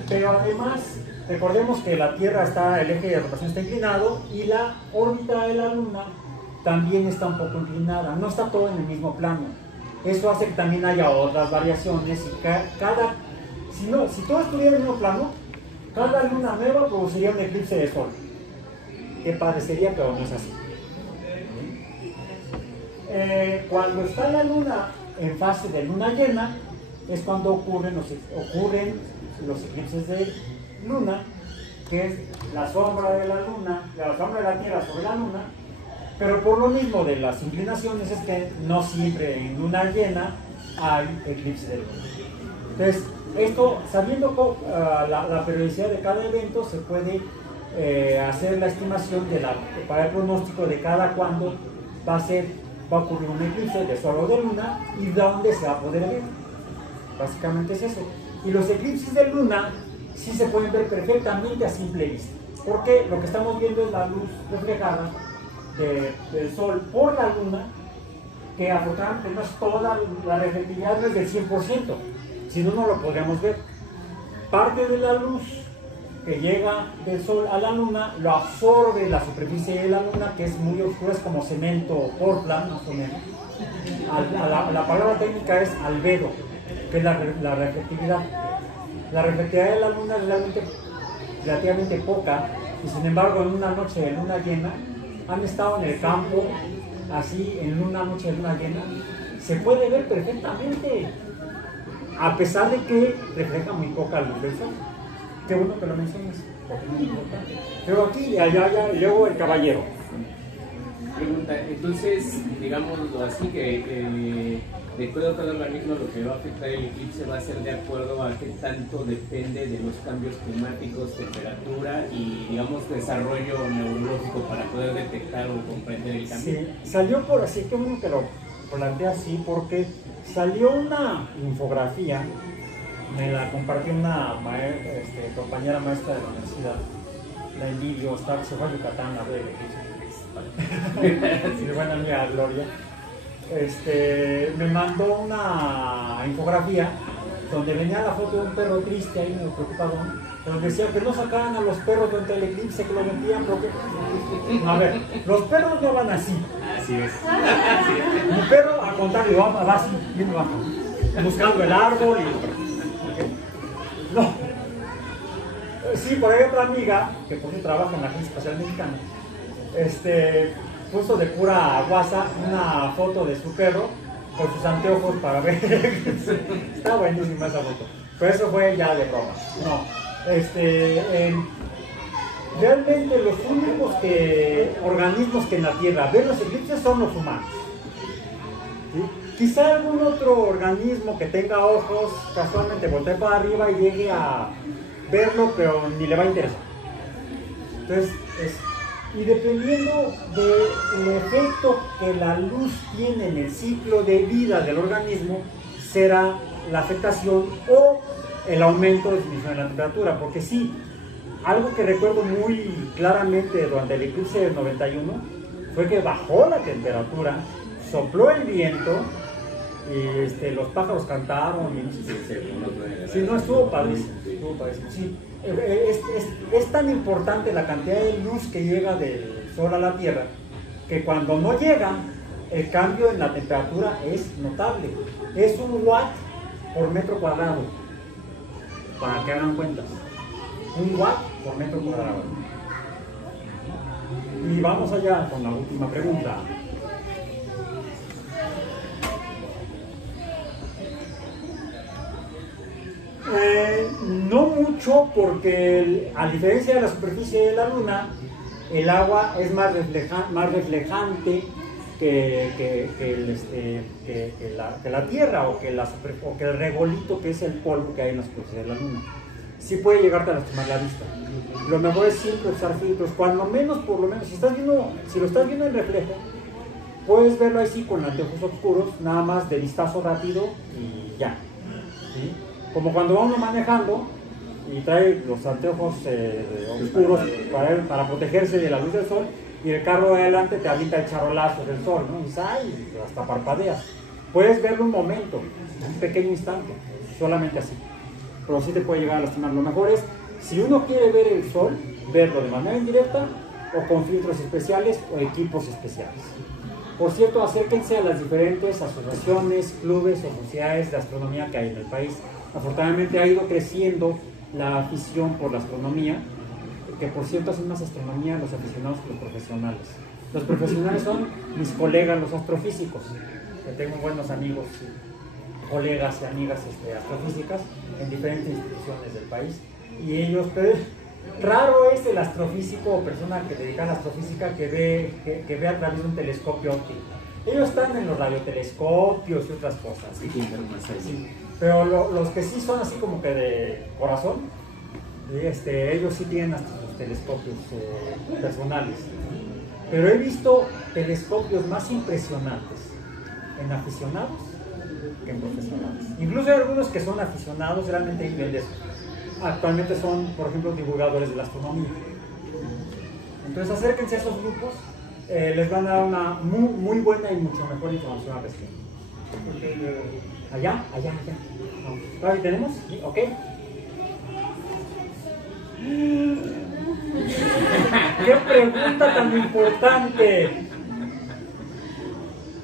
pero además recordemos que la Tierra el eje de rotación está inclinado y la órbita de la luna también está un poco inclinada, no está todo en el mismo plano. Eso hace que también haya otras variaciones y si todo estuviera en el mismo plano, cada luna nueva produciría un eclipse de Sol. Que parecería, pero no es así. Cuando está la luna en fase de luna llena, es cuando ocurren los eclipses de luna, que es la sombra de la luna, la sombra de la Tierra sobre la luna, pero por lo mismo de las inclinaciones es que no siempre en luna llena hay eclipse de luna. Entonces, sabiendo la periodicidad de cada evento, se puede hacer la estimación para el pronóstico de cada cuándo va a ocurrir un eclipse de Sol o de Luna y dónde se va a poder ver. Básicamente es eso. Y los eclipses de Luna sí se pueden ver perfectamente a simple vista, porque lo que estamos viendo es la luz reflejada del Sol por la Luna, que afortunadamente no es toda la reflectividad, no es del 100%, si no, no lo podríamos ver. Parte de la luz que llega del Sol a la Luna, lo absorbe la superficie de la Luna, que es muy oscura, es como cemento Portland, más o menos. La palabra técnica es albedo, que es la reflectividad. La reflectividad de la Luna es realmente relativamente poca, y sin embargo en una noche de luna llena, han estado en el campo, así en una noche de luna llena, se puede ver perfectamente, a pesar de que refleja muy poca luz del Sol. Qué bueno que lo mencionas, porque es muy importante. Pero aquí y allá, y luego el caballero. Pregunta, entonces, digámoslo así, que de acuerdo a cada organismo lo que va a afectar el eclipse va a ser de acuerdo a qué tanto depende de los cambios climáticos, temperatura y, digamos, desarrollo neurológico para poder detectar o comprender el cambio. Sí, salió por así, que uno que lo plantea así, porque salió una infografía, me la compartió una compañera maestra de la universidad, la envidio, se fue a Yucatán a ver el eclipse. Sí, buena amiga Gloria. Me mandó una infografía donde venía la foto de un perro triste ahí medio preocupado, donde decía que no sacaran a los perros durante el eclipse, que lo metían porque... A ver, los perros no van así. Así es. Mi perro, al contrario, va así, bien bajo, buscando el árbol y... No. Sí, por ahí otra amiga, que por eso trabaja en la Agencia Espacial Mexicana, puso de pura guasa una foto de su perro con sus anteojos para ver. Está buenísima esa foto. Pero eso fue ya de broma. No. Realmente los únicos organismos que en la Tierra ven los eclipses son los humanos. ¿Sí? Quizá algún otro organismo que tenga ojos casualmente voltee para arriba y llegue a verlo, pero ni le va a interesar. Entonces, y dependiendo del efecto que la luz tiene en el ciclo de vida del organismo, será la afectación o el aumento o disminución de la temperatura. Porque sí, algo que recuerdo muy claramente durante el eclipse del 91 fue que bajó la temperatura, sopló el viento y los pájaros cantaron y sí, no, estuvo padrísimo, sí. Es tan importante la cantidad de luz que llega del Sol a la Tierra que cuando no llega, el cambio en la temperatura es notable. Es 1 watt por metro cuadrado, para que hagan cuentas. 1 watt por metro cuadrado. Y vamos allá con la última pregunta. No mucho, porque a diferencia de la superficie de la Luna, el agua es más reflejante que la Tierra o que el regolito que es el polvo que hay en la superficie de la Luna. Sí puede llegarte a lastimar la vista. Lo mejor es siempre usar filtros, cuando menos, por lo menos, si lo estás viendo en reflejo, puedes verlo así con anteojos oscuros, nada más de vistazo rápido y ya. ¿Sí? Como cuando va uno manejando y trae los anteojos oscuros para protegerse de la luz del sol, y el carro de adelante te avienta el charolazo del sol, ¿no? Y dices, ay, hasta parpadeas. Puedes verlo un momento, un pequeño instante, solamente así. Pero sí te puede llegar a lastimar. Lo mejor es, si uno quiere ver el sol, verlo de manera indirecta o con filtros especiales o equipos especiales. Por cierto, acérquense a las diferentes asociaciones, clubes o sociedades de astronomía que hay en el país. Afortunadamente ha ido creciendo la afición por la astronomía, que por cierto hacen más astronomía los aficionados que los profesionales. Los profesionales son mis colegas, los astrofísicos, que tengo buenos amigos, colegas y amigas astrofísicas en diferentes instituciones del país. Y ellos, pero raro es el astrofísico o persona que dedica a la astrofísica que ve a través de un telescopio óptico. Ellos están en los radiotelescopios y otras cosas. Sí. Pero los que sí son así como que de corazón, ellos sí tienen hasta sus telescopios personales. Pero he visto telescopios más impresionantes en aficionados que en profesionales. Incluso hay algunos que son aficionados, realmente viven de eso. Actualmente son, por ejemplo, divulgadores de la astronomía. Entonces acérquense a esos grupos, les van a dar una muy buena y mucho mejor información al respecto. Allá. ¿Todavía tenemos? ¿Sí? ¿Ok? pregunta tan importante!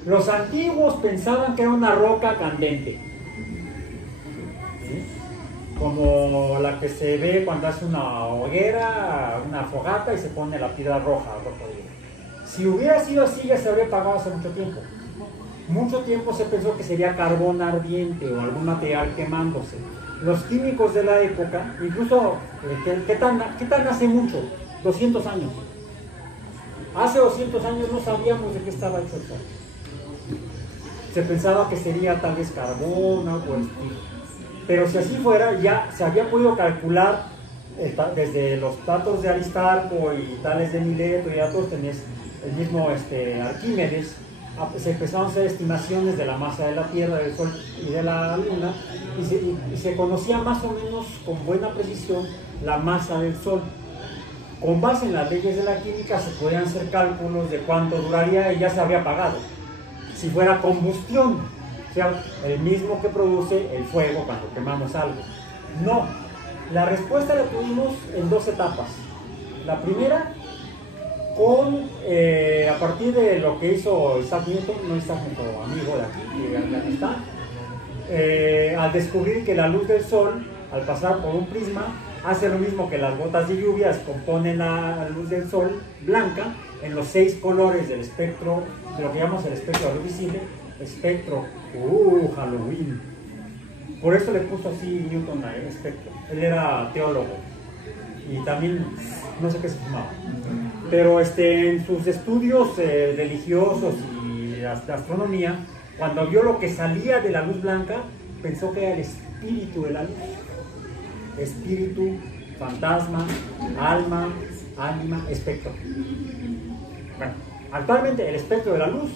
Los antiguos pensaban que era una roca candente, ¿sí? Como la que se ve cuando hace una hoguera, una fogata y se pone la piedra roja. Si hubiera sido así, ya se habría apagado hace mucho tiempo. Mucho tiempo se pensó que sería carbón ardiente o algún material quemándose. Los químicos de la época, incluso, ¿qué tan hace mucho? 200 años. Hace 200 años no sabíamos de qué estaba hecho el sol. Se pensaba que sería tal vez carbón, algo así. Pero si así fuera, ya se había podido calcular desde los datos de Aristarco y Tales de Mileto, y ya todos tenés el mismo Arquímedes. Se empezaron a hacer estimaciones de la masa de la Tierra, del Sol y de la Luna, y se conocía más o menos con buena precisión la masa del Sol. Con base en las leyes de la química se podían hacer cálculos de cuánto duraría y ya se había apagado. Si fuera combustión, o sea, el mismo que produce el fuego cuando quemamos algo. No, la respuesta la tuvimos en dos etapas. La primera, a partir de lo que hizo Isaac Newton, no Isaac Newton, amigo de aquí, que está, al descubrir que la luz del sol, al pasar por un prisma, hace lo mismo que las gotas de lluvia, componen la luz del sol blanca en los 6 colores del espectro, de lo que llamamos el espectro de la luz visible, espectro, Halloween. Por eso le puso así Newton al espectro. Él era teólogo y también no sé qué se fumaba. Pero en sus estudios religiosos y de astronomía, cuando vio lo que salía de la luz blanca, pensó que era el espíritu de la luz. Espíritu, fantasma, alma, ánima, espectro. Bueno, actualmente el espectro de la luz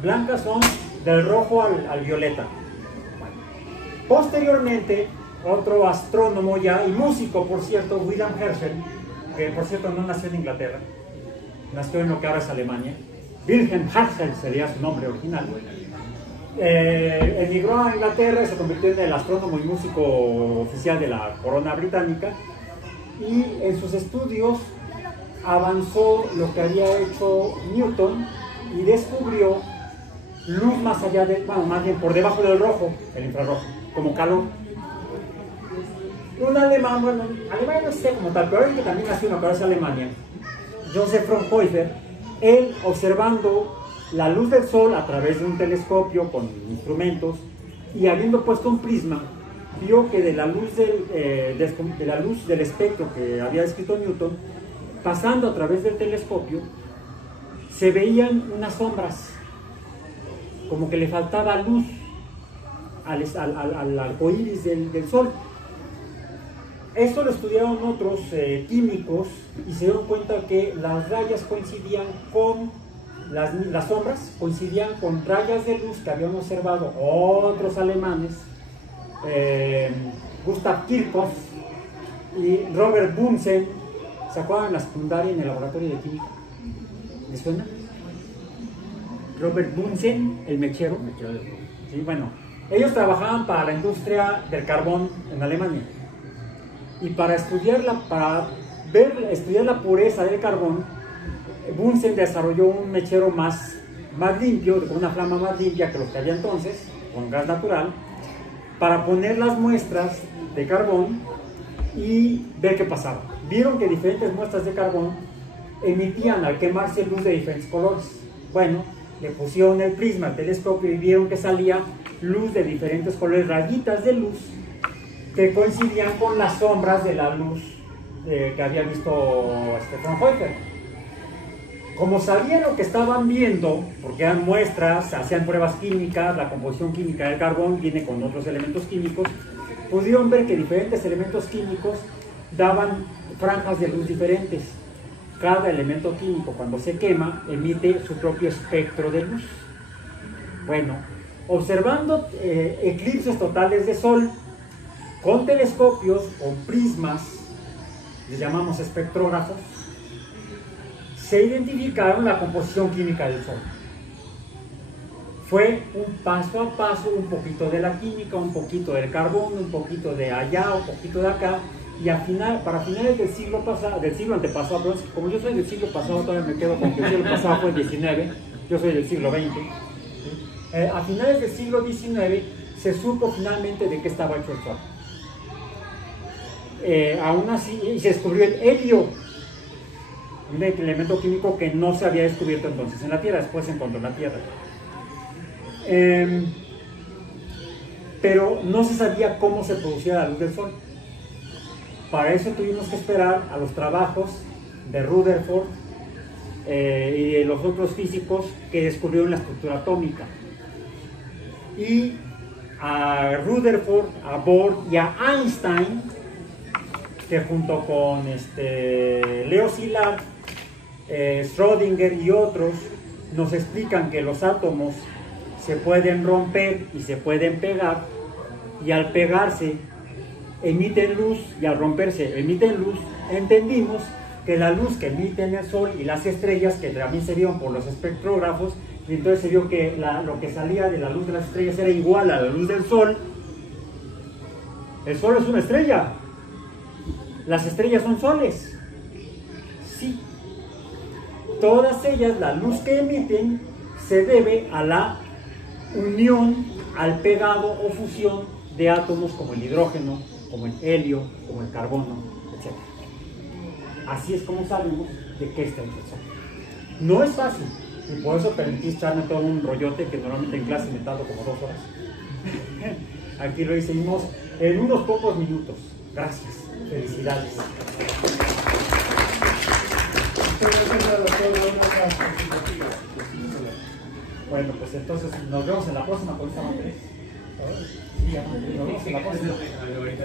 blanca son del rojo al violeta. Bueno, posteriormente, otro astrónomo ya y músico, por cierto, Wilhelm Herschel, que por cierto no nació en Inglaterra, nació en lo que ahora es Alemania. Wilhelm Herschel sería su nombre original. Emigró a Inglaterra y se convirtió en el astrónomo y músico oficial de la corona británica, y en sus estudios avanzó lo que había hecho Newton y descubrió luz más allá de, bueno, más bien por debajo del rojo, el infrarrojo, como calor. Un alemán, bueno, Alemania no sé como tal, pero alguien que también nació en lo que ahora es Alemania, Joseph Fraunhofer, él observando la luz del sol a través de un telescopio con instrumentos y habiendo puesto un prisma, vio que de la luz del espectro que había descrito Newton, pasando a través del telescopio, se veían unas sombras, como que le faltaba luz al arco iris del sol. Esto lo estudiaron otros químicos y se dieron cuenta que las rayas coincidían con las sombras, coincidían con rayas de luz que habían observado otros alemanes, Gustav Kirchhoff y Robert Bunsen. ¿Se acuerdan en la secundaria en el laboratorio de química? ¿Les suena? Robert Bunsen, el mechero. Sí, bueno, ellos trabajaban para la industria del carbón en Alemania. Y para estudiar la pureza del carbón, Bunsen desarrolló un mechero más limpio, con una flama más limpia que los que había entonces, con gas natural, para poner las muestras de carbón y ver qué pasaba. Vieron que diferentes muestras de carbón emitían al quemarse luz de diferentes colores. Bueno, le pusieron el prisma al telescopio y vieron que salía luz de diferentes colores, rayitas de luz que coincidían con las sombras de la luz que había visto Fraunhofer. Como sabían lo que estaban viendo, porque eran muestras, hacían pruebas químicas, la composición química del carbón viene con otros elementos químicos, pudieron ver que diferentes elementos químicos daban franjas de luz diferentes. Cada elemento químico, cuando se quema, emite su propio espectro de luz. Bueno, observando eclipses totales de sol, con telescopios, con prismas, les llamamos espectrógrafos, se identificaron la composición química del Sol. Fue un paso a paso, un poquito de la química, un poquito del carbón, un poquito de allá, un poquito de acá, y para finales del siglo pasado, del siglo antepasado, pero como yo soy del siglo pasado, todavía me quedo con que el siglo pasado fue el 19, yo soy del siglo 20. A finales del siglo XIX se supo finalmente de qué estaba hecho el Sol. Aún así, y se descubrió el helio, un elemento químico que no se había descubierto entonces en la Tierra, después se encontró en la Tierra. Pero no se sabía cómo se producía la luz del Sol. Para eso tuvimos que esperar a los trabajos de Rutherford y de los otros físicos que descubrieron la estructura atómica. Y a Rutherford, a Bohr y a Einstein, que junto con Leo Szilard, Schrödinger y otros nos explican que los átomos se pueden romper y se pueden pegar, y al pegarse emiten luz y al romperse emiten luz. Entendimos que la luz que emiten el Sol y las estrellas, que también se vieron por los espectrógrafos, y entonces se vio que lo que salía de la luz de las estrellas era igual a la luz del Sol. El Sol es una estrella, las estrellas son soles. Sí, todas ellas, la luz que emiten se debe a la unión, al pegado o fusión de átomos como el hidrógeno, como el helio, como el carbono, etc. Así es como sabemos de qué está hecho el Sol. No es fácil, y por eso permití echarme todo un rollote que normalmente en clase me tardo como 2 horas. Aquí lo hicimos en unos pocos minutos. Gracias, felicidades. Bueno, pues entonces nos vemos en la próxima con esta materia. Nos vemos en la próxima.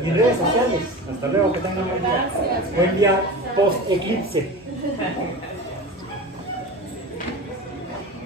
Y en redes sociales. Hasta luego, que tengan buen día. Buen día post-eclipse.